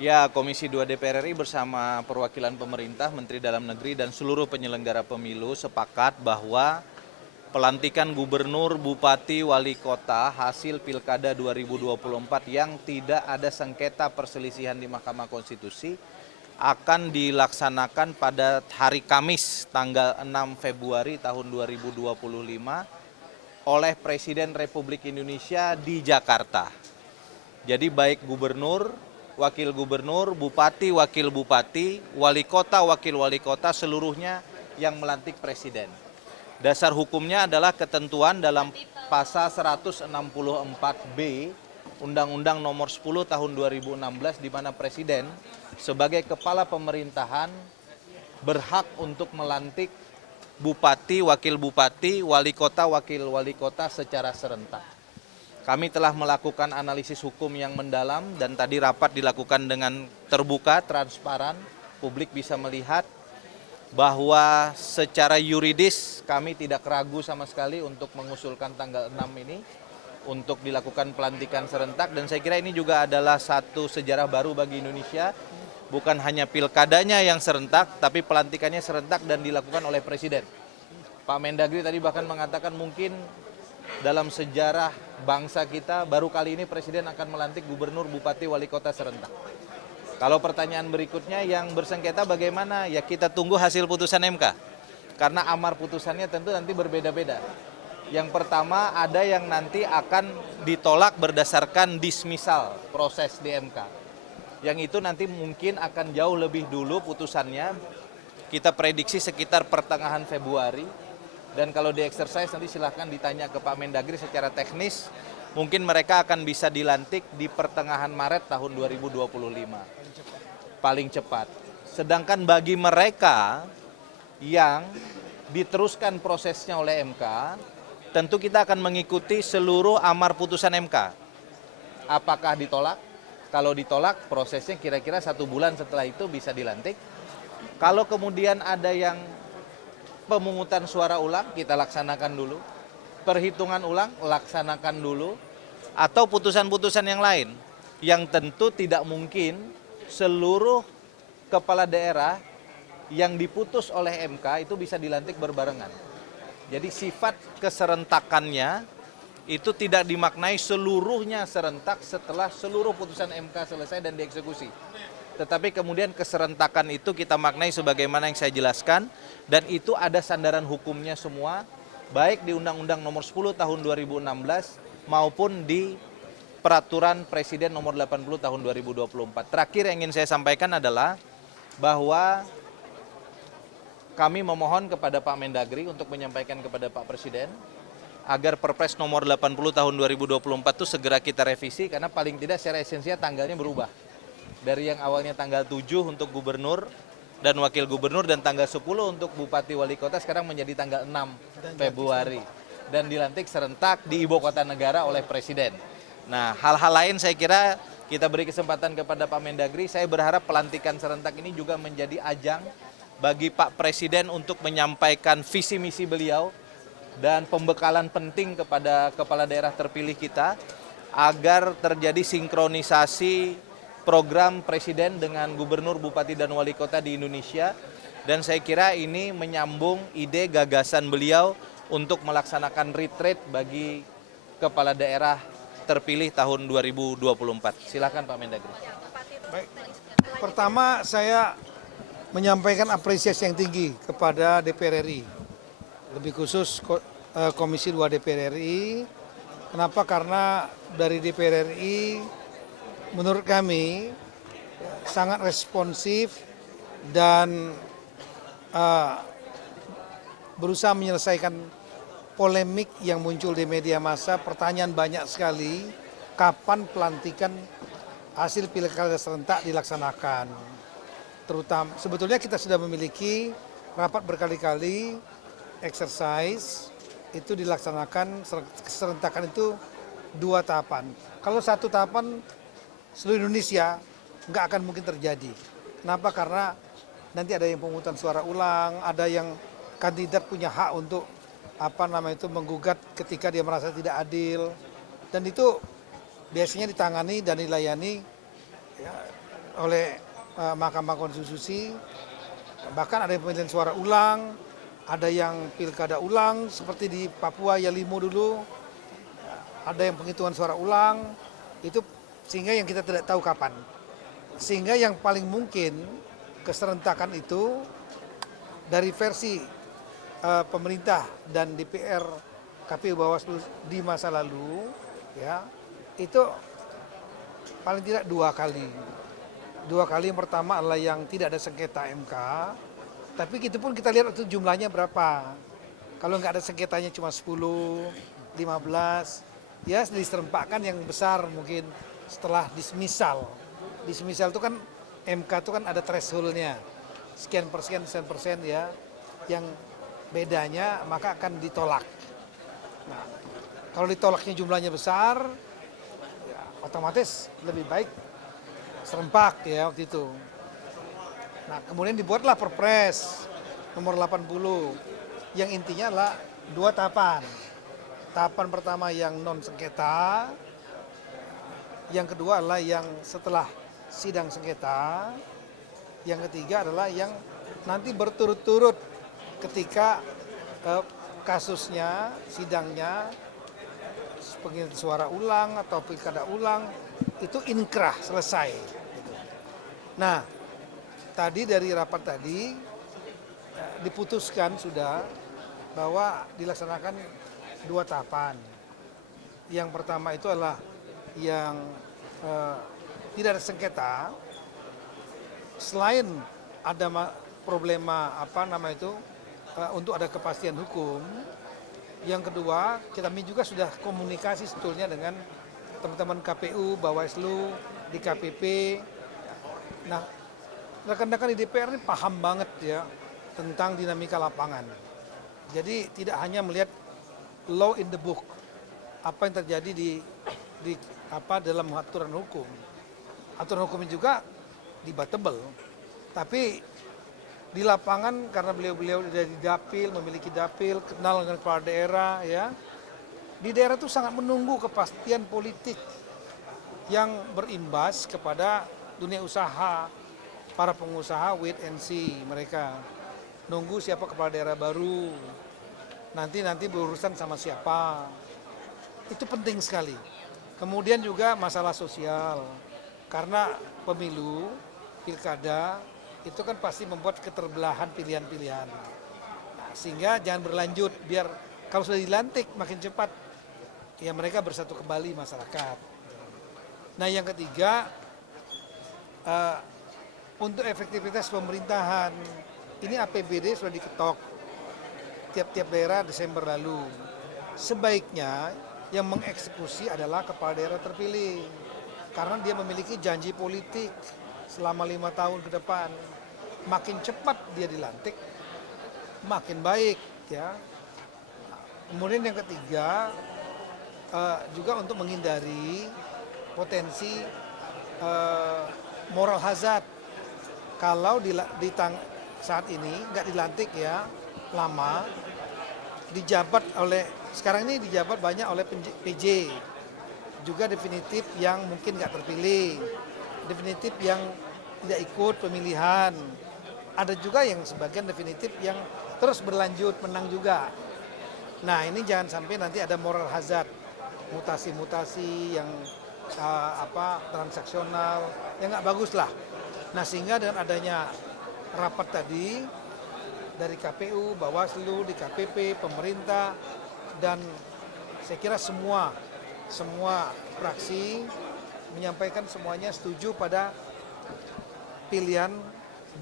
Ya, Komisi 2 DPR RI bersama perwakilan pemerintah, Menteri Dalam Negeri, dan seluruh penyelenggara pemilu sepakat bahwa pelantikan gubernur, bupati, wali kota hasil Pilkada 2024 yang tidak ada sengketa perselisihan di Mahkamah Konstitusi akan dilaksanakan pada hari Kamis tanggal 6 Februari tahun 2025 oleh Presiden Republik Indonesia di Jakarta. Jadi baik gubernur, wakil gubernur, bupati, wakil bupati, wali kota, wakil wali kota, seluruhnya yang melantik presiden. Dasar hukumnya adalah ketentuan dalam pasal 164B Undang-Undang Nomor 10 Tahun 2016 di mana presiden sebagai kepala pemerintahan berhak untuk melantik bupati, wakil wali kota secara serentak. Kami telah melakukan analisis hukum yang mendalam dan tadi rapat dilakukan dengan terbuka, transparan, publik bisa melihat bahwa secara yuridis kami tidak ragu sama sekali untuk mengusulkan tanggal 6 ini untuk dilakukan pelantikan serentak, dan saya kira ini juga adalah satu sejarah baru bagi Indonesia. Bukan hanya pilkadanya yang serentak, tapi pelantikannya serentak dan dilakukan oleh Presiden. Pak Mendagri tadi bahkan mengatakan mungkin dalam sejarah bangsa kita baru kali ini Presiden akan melantik gubernur, bupati, wali kota serentak. Kalau pertanyaan berikutnya yang bersengketa bagaimana? Ya kita tunggu hasil putusan MK. Karena amar putusannya tentu nanti berbeda-beda. Yang pertama ada yang nanti akan ditolak berdasarkan dismisal proses di MK. Yang itu nanti mungkin akan jauh lebih dulu putusannya. Kita prediksi sekitar pertengahan Februari. Dan kalau di exercise nanti silahkan ditanya ke Pak Mendagri secara teknis. Mungkin mereka akan bisa dilantik di pertengahan Maret tahun 2025. Paling cepat. Sedangkan bagi mereka yang diteruskan prosesnya oleh MK, tentu kita akan mengikuti seluruh amar putusan MK. Apakah ditolak? Kalau ditolak, prosesnya kira-kira 1 bulan setelah itu bisa dilantik. Kalau kemudian ada yang pemungutan suara ulang, kita laksanakan dulu. Perhitungan ulang, laksanakan dulu. Atau putusan-putusan yang lain. Yang tentu tidak mungkin seluruh kepala daerah yang diputus oleh MK itu bisa dilantik berbarengan. Jadi sifat keserentakannya itu tidak dimaknai seluruhnya serentak setelah seluruh putusan MK selesai dan dieksekusi. Tetapi kemudian keserentakan itu kita maknai sebagaimana yang saya jelaskan, dan itu ada sandaran hukumnya semua, baik di Undang-Undang Nomor 10 Tahun 2016 maupun di Peraturan Presiden Nomor 80 Tahun 2024. Terakhir yang ingin saya sampaikan adalah bahwa kami memohon kepada Pak Mendagri untuk menyampaikan kepada Pak Presiden agar Perpres nomor 80 tahun 2024 itu segera kita revisi, karena paling tidak secara esensial tanggalnya berubah. Dari yang awalnya tanggal 7 untuk gubernur dan wakil gubernur dan tanggal 10 untuk bupati wali kota sekarang menjadi tanggal 6 Februari. Dan dilantik serentak di ibu kota negara oleh Presiden. Nah, hal-hal lain saya kira kita beri kesempatan kepada Pak Mendagri. Saya berharap pelantikan serentak ini juga menjadi ajang bagi Pak Presiden untuk menyampaikan visi misi beliau dan pembekalan penting kepada kepala daerah terpilih kita agar terjadi sinkronisasi program Presiden dengan gubernur, bupati, dan wali kota di Indonesia. Dan saya kira ini menyambung ide gagasan beliau untuk melaksanakan retreat bagi kepala daerah terpilih tahun 2024. Silakan Pak Mendagri. Baik. Pertama saya menyampaikan apresiasi yang tinggi kepada DPR RI, lebih khusus Komisi 2 DPR RI. Kenapa? Karena dari DPR RI menurut kami sangat responsif dan berusaha menyelesaikan polemik yang muncul di media massa. Pertanyaan banyak sekali, kapan pelantikan hasil pilkada serentak dilaksanakan. Terutama sebetulnya kita sudah memiliki rapat berkali-kali, exercise itu dilaksanakan, serentakan itu 2 tahapan. Kalau 1 tahapan seluruh Indonesia nggak akan mungkin terjadi. Kenapa? Karena nanti ada yang pemungutan suara ulang, ada yang kandidat punya hak untuk menggugat ketika dia merasa tidak adil, dan itu biasanya ditangani dan dilayani oleh Mahkamah Konstitusi, bahkan ada yang pemilihan suara ulang, ada yang pilkada ulang seperti di Papua Yalimo dulu, ada yang penghitungan suara ulang, itu sehingga yang kita tidak tahu kapan. Sehingga yang paling mungkin keserentakan itu dari versi pemerintah dan DPR KPU Bawaslu di masa lalu, ya itu paling tidak 2 kali. 2 kali yang pertama adalah yang tidak ada sengketa MK, tapi itu pun kita lihat itu jumlahnya berapa. Kalau nggak ada sengketanya cuma 10, 15, ya diserempakkan yang besar mungkin setelah dismisal. Dismisal itu kan MK itu kan ada thresholdnya, sekian persen ya, yang bedanya maka akan ditolak. Nah, kalau ditolaknya jumlahnya besar, ya otomatis lebih baik serempak ya waktu itu. Nah kemudian dibuatlah Perpres nomor 80 yang intinya adalah 2 tahapan. Tahapan pertama yang non sengketa, yang kedua adalah yang setelah sidang sengketa, yang ketiga adalah yang nanti berturut-turut ketika kasusnya, sidangnya, penghitungan suara ulang atau pilkada ulang, itu inkrah, selesai. Nah, tadi dari rapat tadi diputuskan sudah bahwa dilaksanakan 2 tahapan. Yang pertama itu adalah yang tidak ada sengketa, selain ada problema untuk ada kepastian hukum. Yang kedua, kami juga sudah komunikasi sebetulnya dengan teman-teman KPU, Bawaslu, DKPP. Nah, rekan-rekan di DPR ini paham banget ya tentang dinamika lapangan. Jadi tidak hanya melihat law in the book, apa yang terjadi di dalam aturan hukum. Aturan hukum juga debatable, tapi di lapangan karena beliau-beliau sudah di dapil, memiliki dapil, kenal dengan kepala daerah ya. Di daerah itu sangat menunggu kepastian politik yang berimbas kepada dunia usaha, para pengusaha wait and see mereka. Nunggu siapa kepala daerah baru, nanti berurusan sama siapa. Itu penting sekali. Kemudian juga masalah sosial, karena pemilu, pilkada, itu kan pasti membuat keterbelahan pilihan-pilihan. Nah, sehingga jangan berlanjut, biar kalau sudah dilantik makin cepat, ya mereka bersatu kembali masyarakat. Nah yang ketiga, untuk efektivitas pemerintahan, ini APBD sudah diketok tiap-tiap daerah Desember lalu. Sebaiknya yang mengeksekusi adalah kepala daerah terpilih, karena dia memiliki janji politik selama 5 tahun ke depan. Makin cepat dia dilantik, makin baik ya. Kemudian yang ketiga, juga untuk menghindari potensi moral hazard. Kalau saat ini nggak dilantik ya lama, sekarang ini dijabat banyak oleh PJ, juga definitif yang mungkin nggak terpilih, definitif yang tidak ikut pemilihan, ada juga yang sebagian definitif yang terus berlanjut menang juga. Nah ini jangan sampai nanti ada moral hazard, mutasi-mutasi yang transaksional, yang nggak bagus lah. Nah sehingga dengan adanya rapat tadi dari KPU, Bawaslu, DKPP, pemerintah, dan saya kira semua fraksi menyampaikan semuanya setuju pada pilihan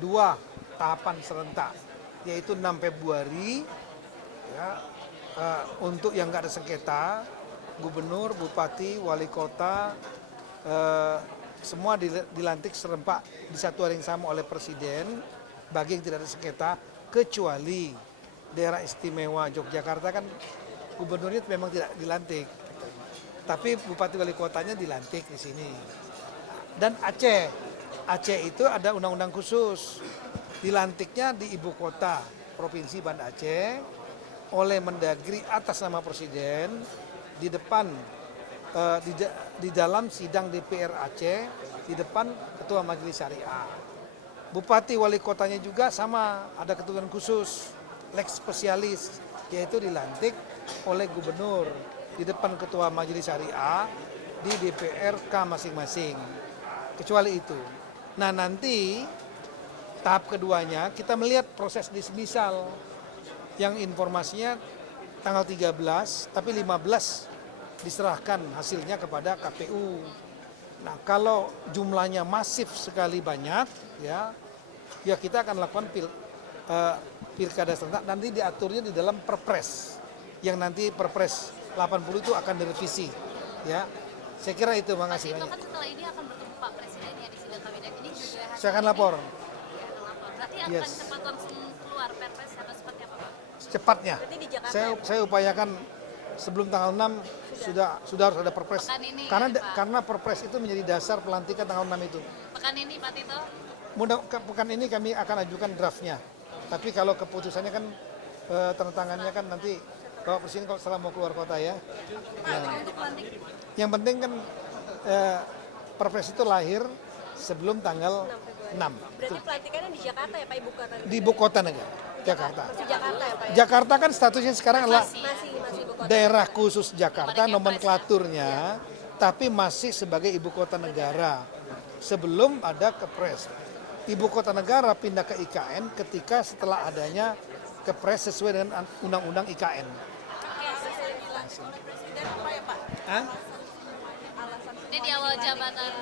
2 tahapan serentak, yaitu 6 Februari ya, untuk yang nggak ada sengketa, gubernur, bupati, wali kota, semua dilantik serempak di satu hari yang sama oleh presiden bagi yang tidak ada sengketa, kecuali daerah istimewa Yogyakarta kan gubernurnya memang tidak dilantik, tapi bupati wali kotanya dilantik di sini. Dan Aceh itu ada undang-undang khusus, dilantiknya di ibu kota provinsi Banda Aceh oleh Mendagri atas nama presiden di depan di dalam sidang DPR Aceh di depan Ketua Majelis Syariah. Bupati wali kotanya juga sama, ada keturunan khusus, lex spesialis, yaitu dilantik oleh gubernur di depan Ketua Majelis Syariah di DPRK masing-masing. Kecuali itu. Nah nanti tahap keduanya kita melihat proses dismisal yang informasinya tanggal 13 tapi 15 diserahkan hasilnya kepada KPU. Nah kalau jumlahnya masif sekali banyak ya kita akan lakukan pilkada serentak, nanti diaturnya di dalam perpres yang nanti perpres 80 itu akan direvisi ya. Saya kira itu, makasih Itu banyak. kan setelah ini akan bertemu Pak Presiden ya di sidang kabinet ini juga. Saya akan lapor Berarti akan Yes. cepat langsung keluar perpres atau seperti apa Pak? secepatnya. Berarti di Jakarta Saya upayakan sebelum tanggal 6 sudah harus ada perpres. Pekan ini Karena ya, Pak? karena perpres itu menjadi dasar pelantikan tanggal 6 itu. Pekan ini Pak Tito? Pekan ini kami akan ajukan draftnya. Tapi kalau keputusannya kan tanda tangannya kan nanti Bapak Presiden kalau setelah mau keluar kota ya. Untuk pelantik Yang penting kan perpres itu lahir sebelum tanggal 6. Berarti pelantikannya di Jakarta ya Pak, ibu kota negara? Di ibu kota negara, Jakarta. Masih Jakarta ya Pak ya? Jakarta kan statusnya sekarang adalah Masih ibu kota. daerah khusus Jakarta, nomenklaturnya, tapi masih sebagai ibu kota negara. Sebelum ada kepres. Ibu kota negara pindah ke IKN ketika setelah adanya kepres sesuai dengan undang-undang IKN. ini di awal jabatan